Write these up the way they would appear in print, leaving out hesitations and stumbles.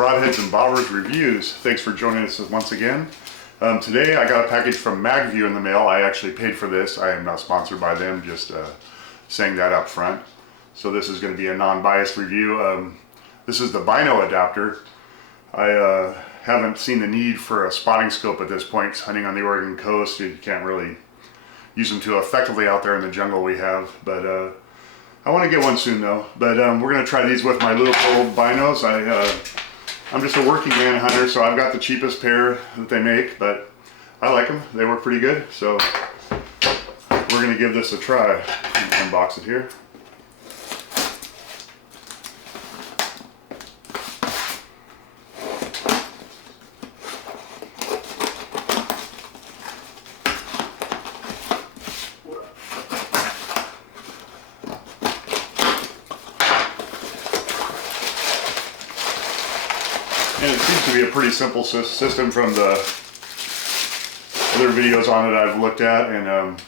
Broadheads and Bobbers Reviews. Thanks for joining us once again. Today I got a package from Magview in the mail. I actually paid for this. I am not sponsored by them, just saying that up front. So this is going to be a non-biased review. This is the Bino Adapter. I haven't seen the need for a spotting scope at this point. Hunting on the Oregon coast, you can't really use them too effectively out there in the jungle we have. But I want to get one soon though. But we're going to try these with my Leupold binos. I'm just a working man hunter, so I've got the cheapest pair that they make, but I like them. They work pretty good. So we're going to give this a try. Unbox it here. And it seems to be a pretty simple system from the other videos on it I've looked at, and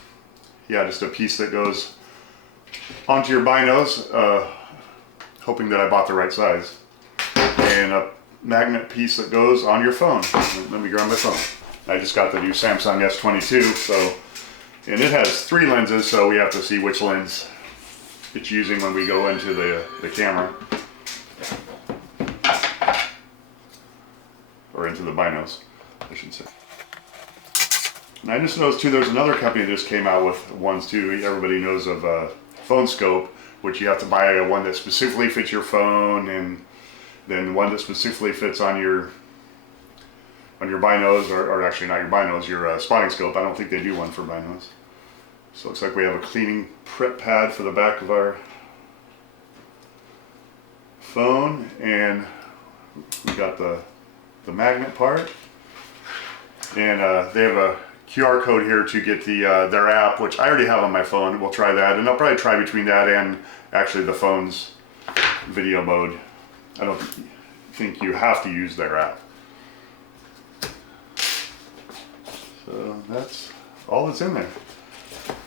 yeah, just a piece that goes onto your binos, hoping that I bought the right size, and a magnet piece that goes on your phone. Let me grab my phone. I just got the new Samsung S22, so, and it has 3 lenses, so we have to see which lens it's using when we go into the camera. Or into the binos, I should say. And I just noticed too, there's another company that just came out with ones too. Everybody knows of Phone Scope, which you have to buy one that specifically fits your phone, and then one that specifically fits on your binos, or actually not your binos, your spotting scope. I don't think they do one for binos. So it looks like we have a cleaning prep pad for the back of our phone, and we got the magnet part, and they have a QR code here to get their app, which I already have on my phone. We'll try that, and I'll probably try between that and actually the phone's video mode. I don't think you have to use their app. So that's all that's in there,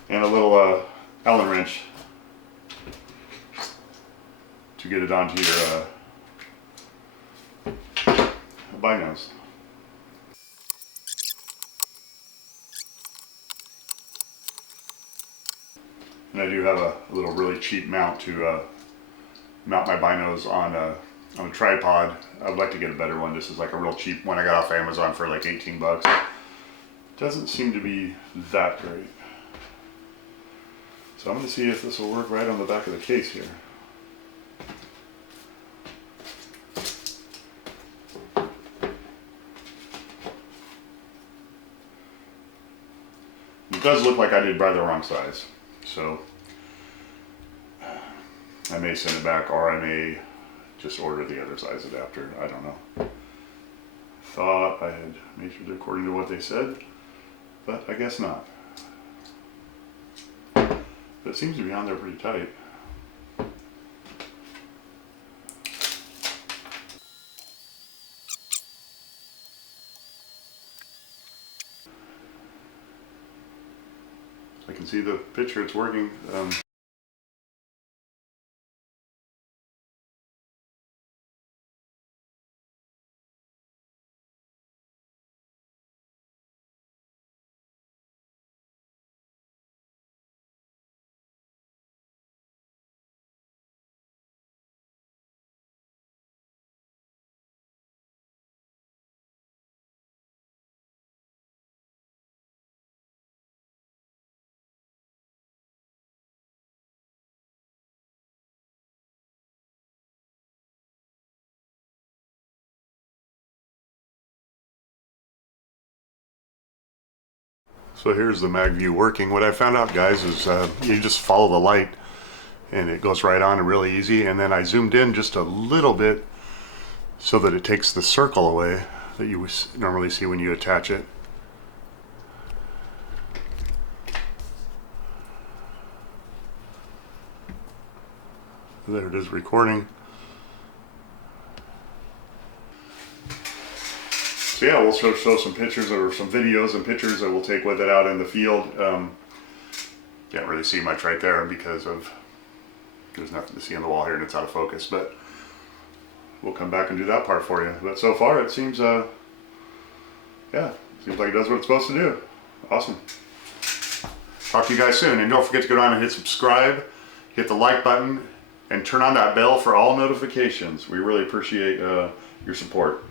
and a little Allen wrench to get it onto your binos. And I do have a little really cheap mount to mount my binos on a tripod. I would like to get a better one. This is like a real cheap one I got off Amazon for like 18 bucks. Doesn't seem to be that great. So I'm going to see if this will work right on the back of the case here. It does look like I did buy the wrong size, so I may send it back, or I may just order the other size adapter. I don't know. Thought I had measured according to what they said, but I guess not. But it seems to be on there pretty tight. I can see the picture, it's working. So here's the Magview working. What I found out, guys, is you just follow the light and it goes right on really easy. And then I zoomed in just a little bit so that it takes the circle away that you normally see when you attach it. There it is recording. So yeah, we'll show some pictures or some videos and pictures that we'll take with it out in the field. Can't really see much right there because there's nothing to see on the wall here and it's out of focus, but we'll come back and do that part for you. But so far it seems, yeah, seems like it does what it's supposed to do. Awesome. Talk to you guys soon, and don't forget to go down and hit subscribe, hit the like button, and turn on that bell for all notifications. We really appreciate your support.